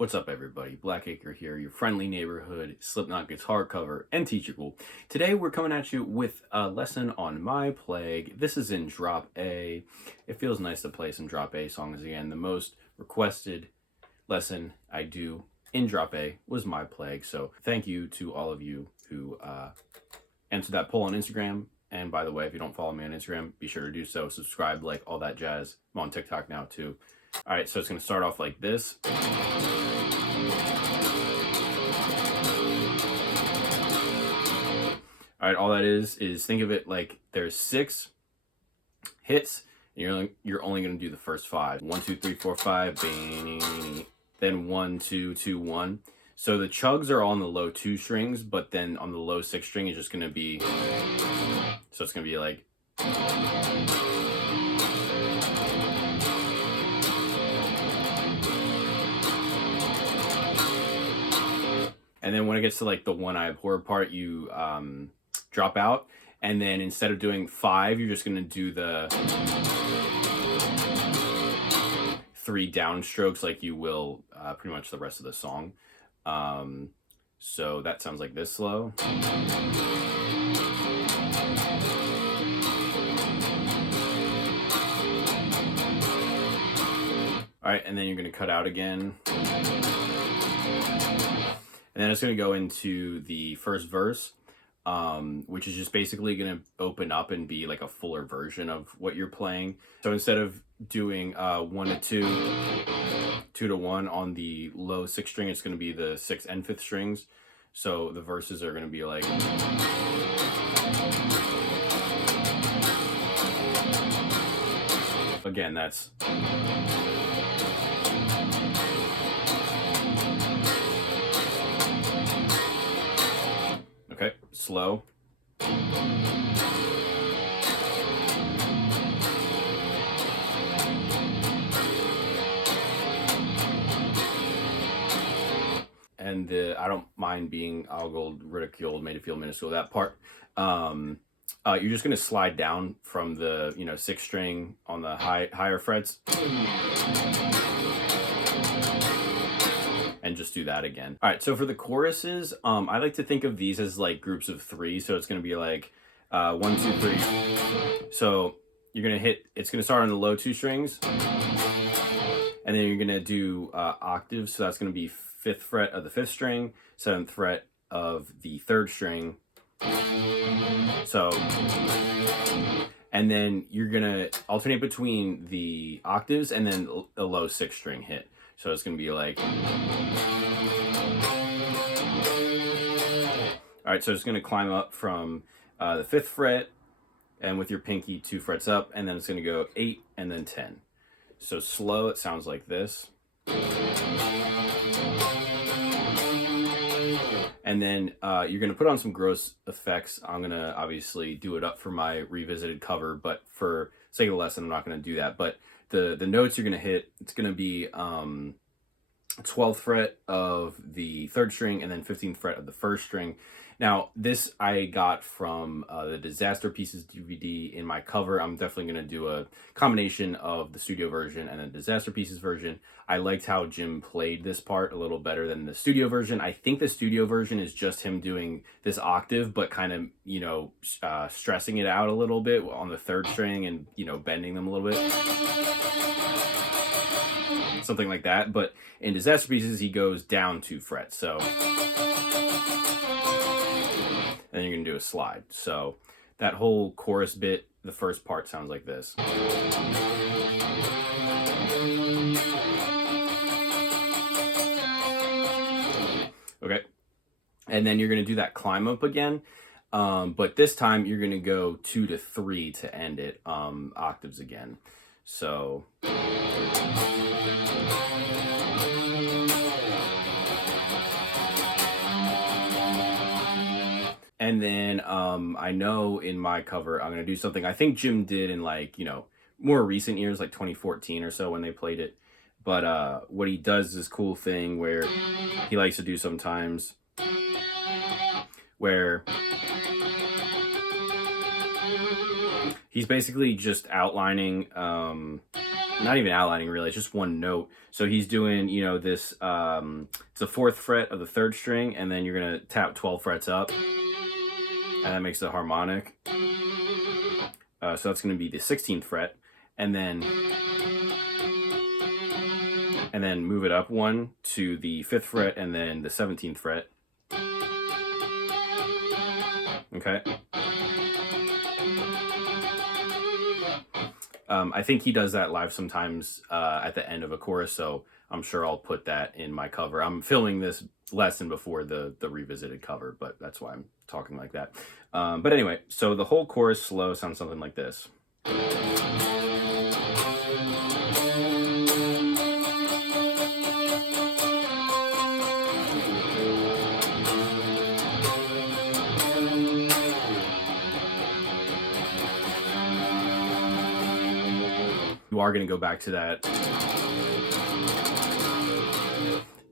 What's up, everybody? Blackacre here, your friendly neighborhood Slipknot guitar cover and teacher. Today we're coming at you with a lesson on My Plague. This is in drop A. It feels nice to play some drop A songs again. The most requested lesson I do in drop A was My Plague. So thank you to all of you who answered that poll on Instagram. And by the way, if you don't follow me on Instagram, be sure to do so. Subscribe, like, all that jazz. I'm on TikTok now too. All right, so it's going to start off like this. All right, all that is think of it like there's 6 hits, and you're only going to do the first 5. 1, 2, 3, 4, 5, then 1, 2, 2, 1. So the chugs are all on the low 2 strings, but then on the low 6 string is just going to be, so it's going to be like, and then when it gets to like the one I abhor part, you drop out, and then instead of doing 5, you're just gonna do the 3 downstrokes like you will pretty much the rest of the song. So that sounds like this slow. All right, and then you're gonna cut out again. And then it's going to go into the first verse, which is just basically going to open up and be like a fuller version of what you're playing. So instead of doing 1 to 2, 2 to 1 on the low 6 string, it's going to be the 6th and 5th strings. So the verses are going to be like... Again, that's... Okay, slow. And I don't mind being ogled, ridiculed, made to feel minuscule, that part. You're just gonna slide down from the 6th string on the higher frets. And just do that again. All right, so for the choruses, I like to think of these as like groups of 3. So it's gonna be like 1, 2, 3. So you're gonna hit, it's gonna start on the low 2 strings, and then you're gonna do octaves. So that's gonna be 5th fret of the 5th string, 7th fret of the 3rd string. So, and then you're gonna alternate between the octaves and then a low 6th string hit. So it's going to be like... All right, so it's going to climb up from the 5th fret, and with your pinky 2 frets up, and then it's going to go 8 and then 10. So slow, it sounds like this. And then you're going to put on some gross effects. I'm going to obviously do it up for my revisited cover, but for sake of the lesson, I'm not going to do that. But the notes you're going to hit, it's going to be 12th fret of the 3rd string and then 15th fret of the 1st string. Now, this I got from the Disaster Pieces DVD in my cover. I'm definitely going to do a combination of the studio version and the Disaster Pieces version. I liked how Jim played this part a little better than the studio version. I think the studio version is just him doing this octave, but kind of, stressing it out a little bit on the 3rd string and, bending them a little bit. Something like that. But in Disaster Pieces, he goes down 2 frets. So... then you're going to do a slide. So that whole chorus bit, the first part sounds like this. Okay. And then you're going to do that climb up again. But this time you're going to go 2 to 3 to end it, octaves again. So... And then I know in my cover, I'm going to do something I think Jim did in more recent years, like 2014 or so when they played it. But what he does is this cool thing where he likes to do sometimes where he's basically just outlining not even outlining really, it's just one note. So he's doing, you know, this, it's the 4th fret of the 3rd string, and then you're gonna tap 12 frets up, and that makes the harmonic. So that's gonna be the 16th fret, and then move it up 1 to the 5th fret, and then the 17th fret. Okay. I think he does that live sometimes at the end of a chorus, so I'm sure I'll put that in my cover. I'm filming this lesson before the revisited cover, but that's why I'm talking like that. But anyway, so the whole chorus slow sounds something like this. You are going to go back to that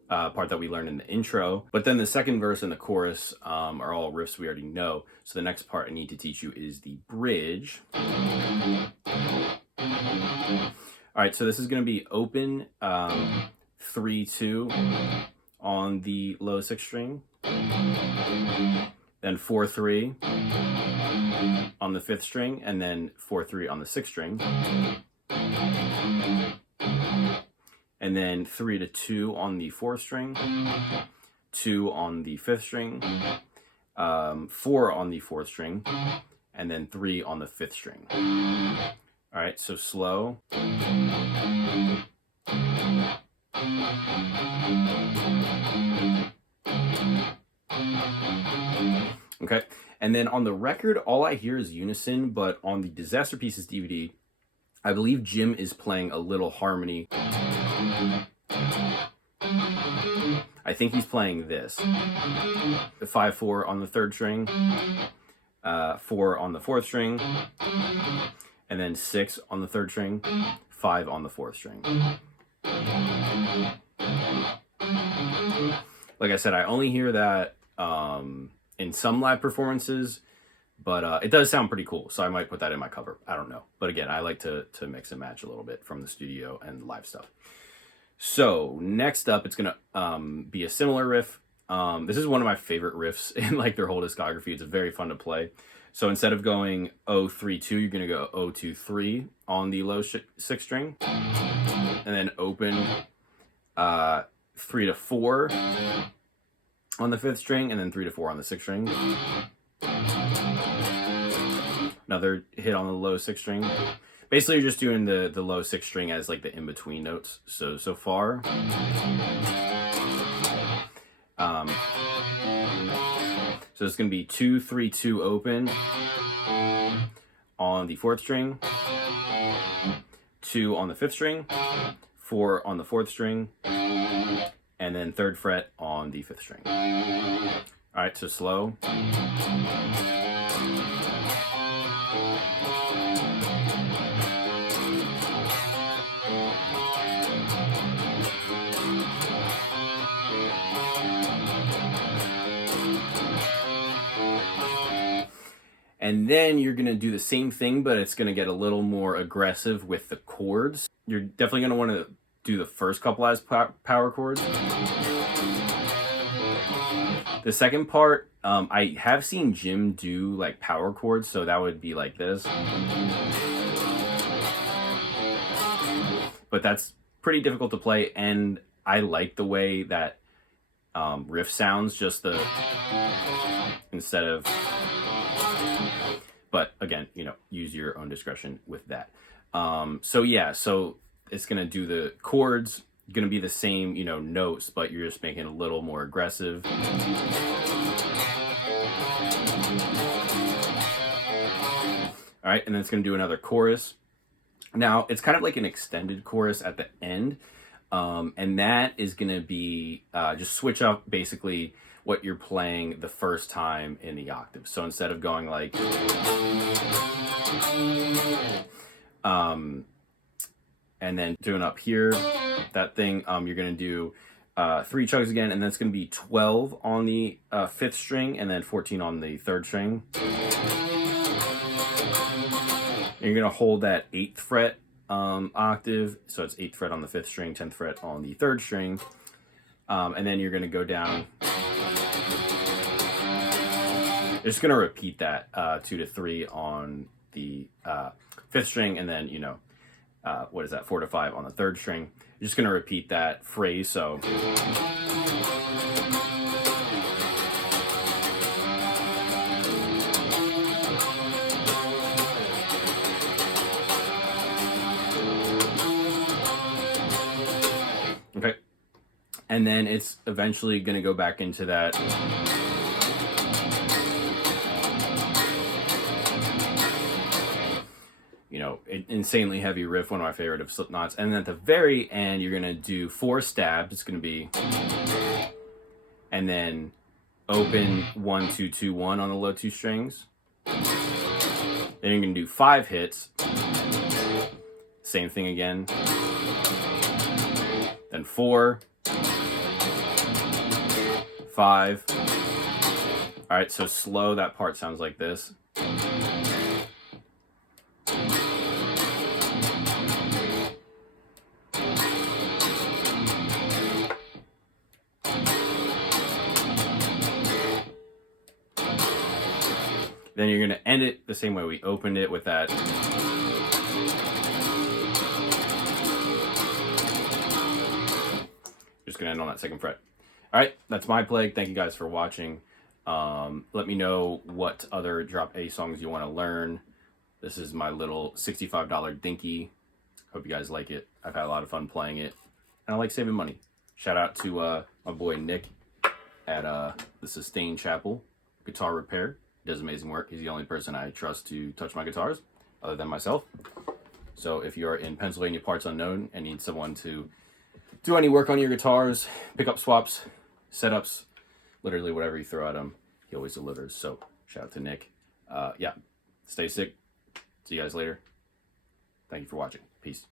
part that we learned in the intro, but then the second verse and the chorus are all riffs we already know. So the next part I need to teach you is the bridge. All right, so this is going to be open 3-2 on the low 6th string, then 4-3 on the 5th string, and then 4-3 on the 6th string. And then 3-2 on the 4th string, 2 on the 5th string, 4 on the 4th string, and then 3 on the 5th string. All right, so slow. Okay, and then on the record, all I hear is unison, but on the Disaster Pieces DVD, I believe Jim is playing a little harmony. I think he's playing this. 5-4 on the 3rd string, 4 on the 4th string, and then 6 on the 3rd string, 5 on the 4th string. Like I said, I only hear that in some live performances, but it does sound pretty cool, so I might put that in my cover. I don't know. But again, I like to mix and match a little bit from the studio and live stuff. So next up, it's going to be a similar riff. This is one of my favorite riffs in like their whole discography. It's very fun to play. So instead of going 0-3-2, you're going to go 0-2-3 on the low 6th string, and then open 3-4 on the 5th string, and then 3-4 on the 6th string. Another hit on the low 6th string. Basically, you're just doing the low 6th string as like the in-between notes. So far. So it's going to be 2-3-2 open on the 4th string, 2 on the 5th string, 4 on the 4th string, and then 3rd fret on the 5th string. All right, so slow. And then you're going to do the same thing, but it's going to get a little more aggressive with the chords. You're definitely going to want to do the first couple as power chords. The second part, I have seen Jim do like power chords, so that would be like this. But that's pretty difficult to play, and I like the way that riff sounds, just the instead of. But again, you know, use your own discretion with that. So yeah, so it's going to do the chords, going to be the same, you know, notes, but you're just making it a little more aggressive. All right, and then it's going to do another chorus. Now, it's kind of like an extended chorus at the end, and that is going to be just switch up basically what you're playing the first time in the octave. So instead of going like and then doing up here, that thing, you're going to do 3 chugs again, and then it's going to be 12 on the 5th string and then 14 on the 3rd string. And you're going to hold that 8th fret octave, so it's 8th fret on the 5th string, 10th fret on the 3rd string, and then you're going to go down. You're just going to repeat that 2 to 3 on the 5th string, and then, you know, what is that, 4 to 5 on the 3rd string. You're just going to repeat that phrase, so. Okay. And then it's eventually going to go back into that. You know, insanely heavy riff, one of my favorite of Slipknot's. And then at the very end, you're going to do 4 stabs. It's going to be. And then open 1, 2, 2, 1 on the low 2 strings. Then you're going to do 5 hits. Same thing again. Then 4, 5. All right, so slow, that part sounds like this. Then you're going to end it the same way we opened it, with that. Just gonna end on that 2nd fret. All right, that's my play. Thank you guys for watching. Let me know what other drop A songs you want to learn. This is my little $65 dinky. Hope you guys like it. I've had a lot of fun playing it, and I like saving money. Shout out to my boy Nick at the Sustain Chapel Guitar Repair. He does amazing work. He's the only person I trust to touch my guitars, other than myself. So if you're in Pennsylvania, parts unknown, and need someone to do any work on your guitars, pickup swaps, setups, literally whatever you throw at him, he always delivers. So shout out to Nick. Yeah, stay sick. See you guys later. Thank you for watching. Peace.